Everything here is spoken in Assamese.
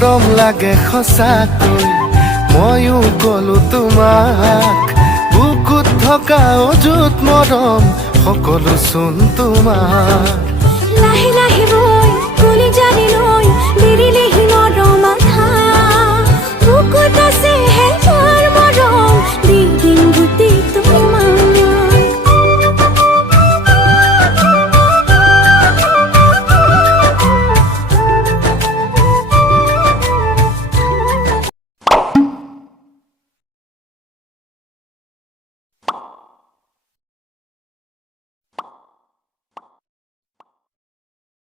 মৰম লাগে সঁচাকৈ ময়ো কলো তোমাক বুকুত থকা অযুত মৰম সকলো চোন তোমাৰ লাহে লাহে বৈ গলি জানিলো